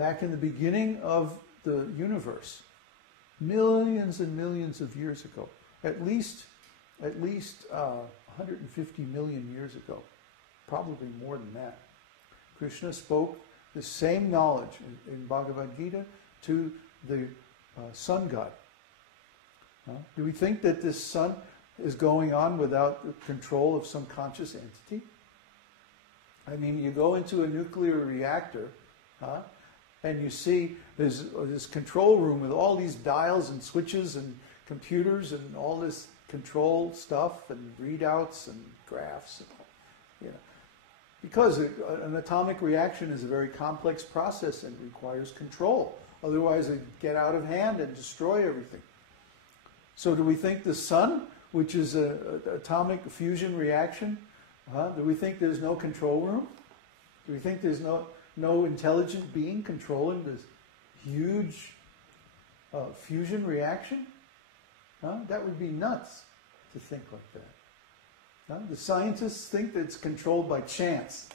back in the beginning of the universe, millions and millions of years ago, at least 150 million years ago, probably more than that. Krishna spoke the same knowledge in Bhagavad-gītā to the sun god. Do we think that this sun is going on without the control of some conscious entity? I mean, you go into a nuclear reactor, and you see there's this control room with all these dials and switches and computers and all this control stuff and readouts and graphs. And, because an atomic reaction is a very complex process and requires control. Otherwise, it'd get out of hand and destroy everything. So do we think the sun, which is an atomic fusion reaction, do we think there's no control room? Do we think there's no intelligent being controlling this huge fusion reaction? That would be nuts to think like that. The scientists think that it's controlled by chance.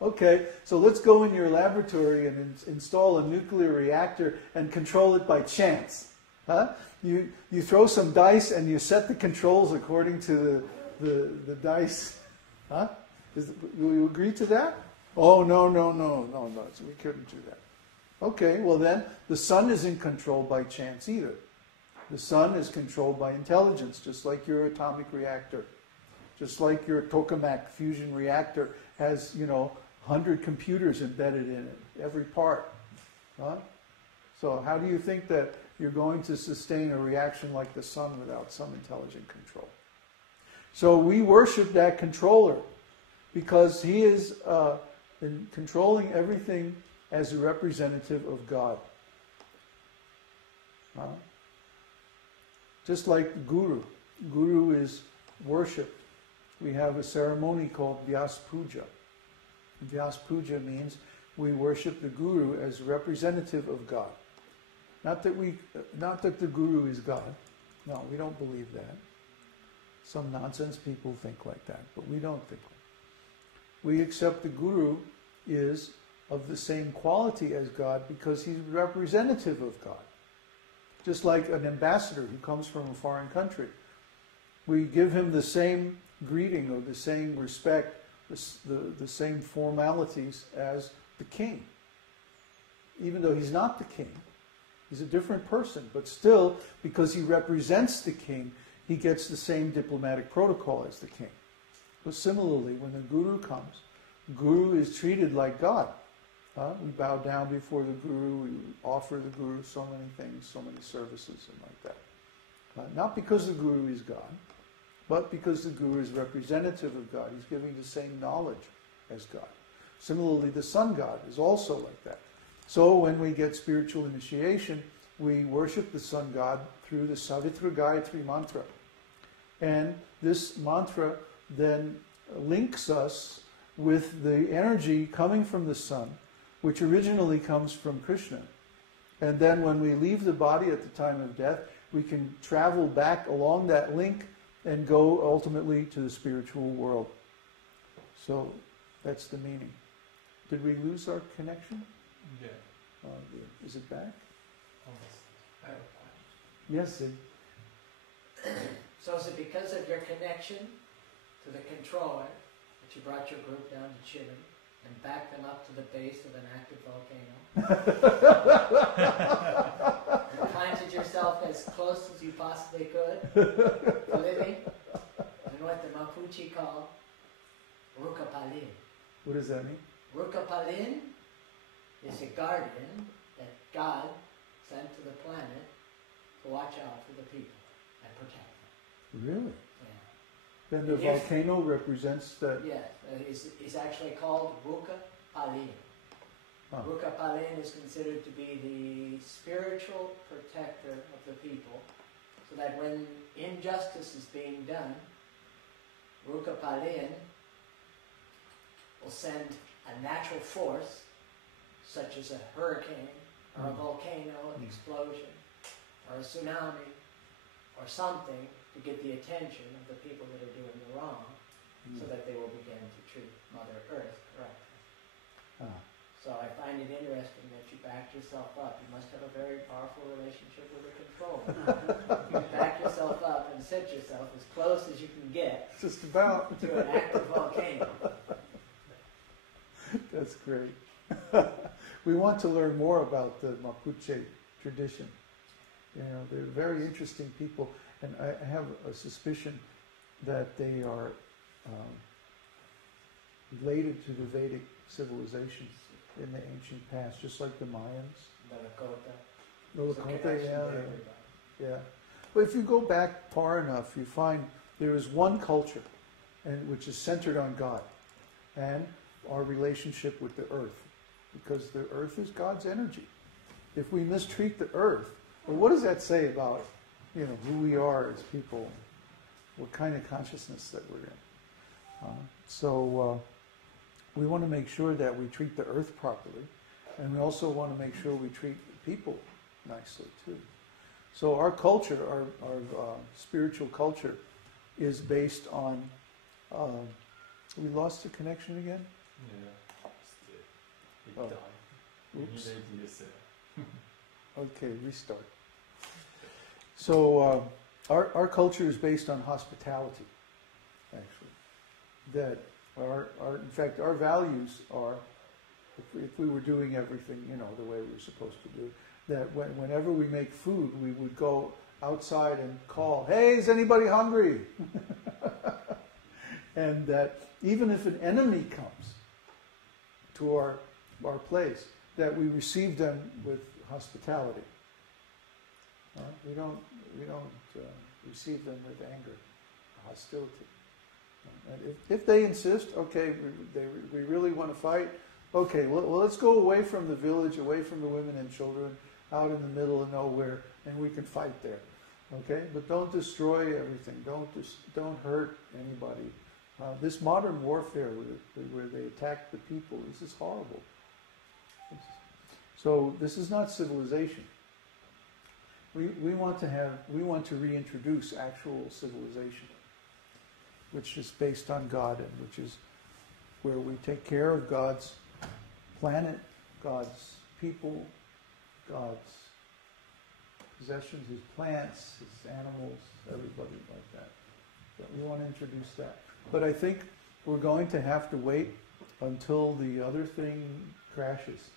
Okay, so let's go in your laboratory and install a nuclear reactor and control it by chance. You throw some dice and you set the controls according to the dice. Do you agree to that? Oh, no, so we couldn't do that. Okay, well then, the sun isn't controlled by chance either. The sun is controlled by intelligence, just like your atomic reactor. Just like your tokamak fusion reactor has, 100 computers embedded in it, every part. So how do you think that you're going to sustain a reaction like the sun without some intelligent control? So we worship that controller because he is controlling everything as a representative of God. Just like the Guru. Guru is worshipped. We have a ceremony called Vyas Puja. Vyas Puja means we worship the Guru as a representative of God. Not that the Guru is God. No, we don't believe that. Some nonsense people think like that, but we don't think like that. We accept the Guru is of the same quality as God because he's representative of God. Just like an ambassador who comes from a foreign country. We give him the same greeting or the same respect, the same formalities as the king. Even though he's not the king. He's a different person, but still, because he represents the king, he gets the same diplomatic protocol as the king. But similarly, when the Guru comes, the Guru is treated like God. We bow down before the Guru, we offer the Guru so many things, so many services, and like that. Not because the Guru is God, but because the Guru is representative of God. He's giving the same knowledge as God. Similarly, the sun god is also like that. So when we get spiritual initiation, we worship the sun god through the Savitra Gayatri mantra. And this mantra then links us with the energy coming from the sun, which originally comes from Krishna. And then when we leave the body at the time of death, we can travel back along that link and go ultimately to the spiritual world. So that's the meaning. Did we lose our connection? Yeah. Is it back? I have a question. Yes, Sid. So is it because of your connection to the controller that you brought your group down to Chile and backed them up to the base of an active volcano? You planted yourself as close as you possibly could, living in what the Mapuche call Rukapalin. What does that mean? Rukapalin is a guardian that God sent to the planet to watch out for the people and protect them. Really? Yeah. Then the volcano represents that... Yes, it's actually called Rukapalin. Oh. Rukapalin is considered to be the spiritual protector of the people, so that when injustice is being done, Rukapalin will send a natural force, such as a hurricane, or a volcano, an explosion, or a tsunami, or something, to get the attention of the people that are doing the wrong, so that they will begin to treat Mother Earth correctly. So I find it interesting that you backed yourself up. You must have a very powerful relationship with the controller. You back yourself up and set yourself as close as you can get Just about. to an active volcano. That's great. We want to learn more about the Mapuche tradition. You know, they're very interesting people, and I have a suspicion that they are related to the Vedic civilizations in the ancient past, just like the Mayans. The Lakota, yeah. But if you go back far enough, you find there is one culture, and which is centered on God, and our relationship with the earth, because the earth is God's energy. If we mistreat the earth, well, what does that say about, you know, who we are as people, what kind of consciousness that we're in? So we want to make sure that we treat the earth properly, and we also want to make sure we treat people nicely too. So our culture, our spiritual culture, is based on. We lost the connection again? Yeah. Oops. Okay, restart. So our culture is based on hospitality, actually. That in fact, our values are, if we were doing everything, you know, the way we were supposed to do, that whenever we make food, we would go outside and call, "Hey, is anybody hungry?" And that even if an enemy comes to our place, that we receive them with hospitality. We don't receive them with anger, hostility. And if they insist, okay, we really want to fight, okay, well, let's go away from the village, away from the women and children, out in the middle of nowhere, and we can fight there. Okay, but don't destroy everything. Don't hurt anybody. This modern warfare where they attack the people, this is horrible. So this is not civilization. We want to reintroduce actual civilization, which is based on God, and which is where we take care of God's planet, God's people, God's possessions, His plants, His animals, everybody like that. So we want to introduce that. But I think we're going to have to wait until the other thing crashes.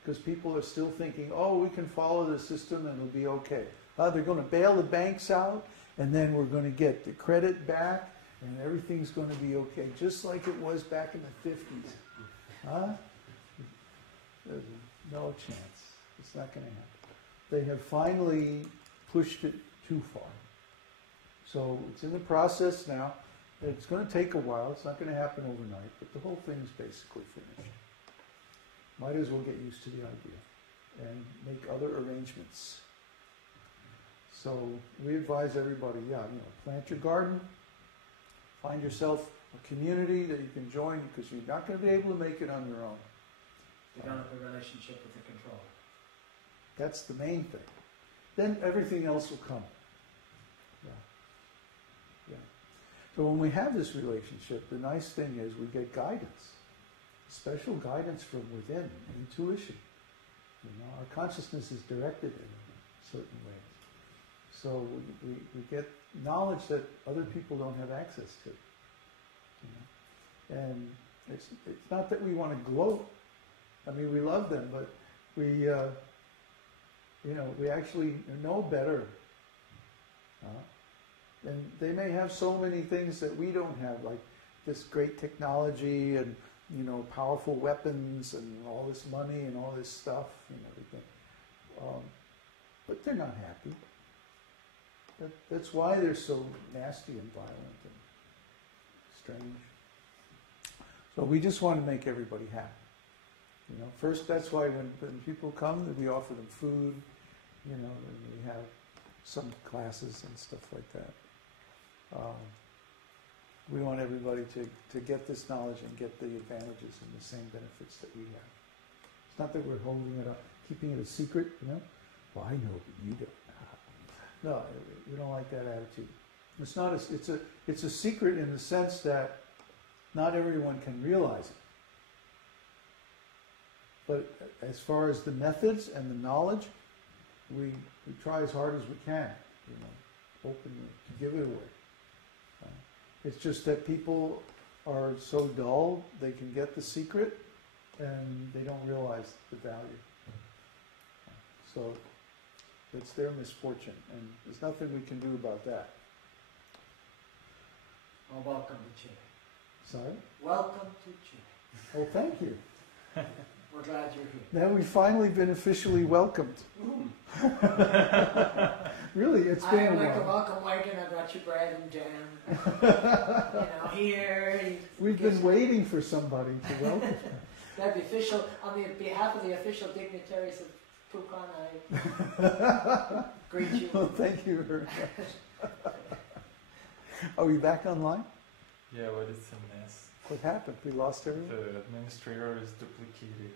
Because people are still thinking, oh, we can follow the system and it'll be okay. They're going to bail the banks out, and then we're going to get the credit back, and everything's going to be okay, just like it was back in the 50s. There's no chance. It's not going to happen. They have finally pushed it too far. So it's in the process now. It's going to take a while. It's not going to happen overnight, but the whole thing is basically finished. Might as well get used to the idea and make other arrangements. So we advise everybody, plant your garden, find yourself a community that you can join, because you're not going to be able to make it on your own. Develop a relationship with the controller. That's the main thing. Then everything else will come. Yeah. So when we have this relationship, the nice thing is we get guidance. Special guidance from within, intuition. Our consciousness is directed in certain ways. So we get knowledge that other people don't have access to. And it's not that we want to gloat. I mean, we love them, but we actually know better. And they may have so many things that we don't have, like this great technology and powerful weapons and all this money and all this stuff and everything. But they're not happy. That's why they're so nasty and violent and strange. So we just want to make everybody happy. First, that's why when people come, we offer them food, and we have some classes and stuff like that. We want everybody to get this knowledge and get the advantages and the same benefits that we have. It's not that we're holding it up, keeping it a secret, Well, I know, but you don't. No, we don't like that attitude. It's not. It's a secret in the sense that not everyone can realize But as far as the methods and the knowledge, we try as hard as we can, openly to give it away. It's just that people are so dull, they can get the secret and they don't realize the value. So it's their misfortune, and there's nothing we can do about that. Well, welcome to Chile. Sorry? Welcome to Chile. Oh, thank you. We're glad you're here. Now we've finally been officially welcomed. Really, it's been I a like the while. welcome wagon. I brought you bread and jam. Here. We've been waiting for somebody to welcome us. That'd be official, on the behalf of the official dignitaries of Pukan, I greet you. Well, thank you very much. Are we back online? Yeah, but it's a mess. What happened? We lost everything? The administrator is duplicated.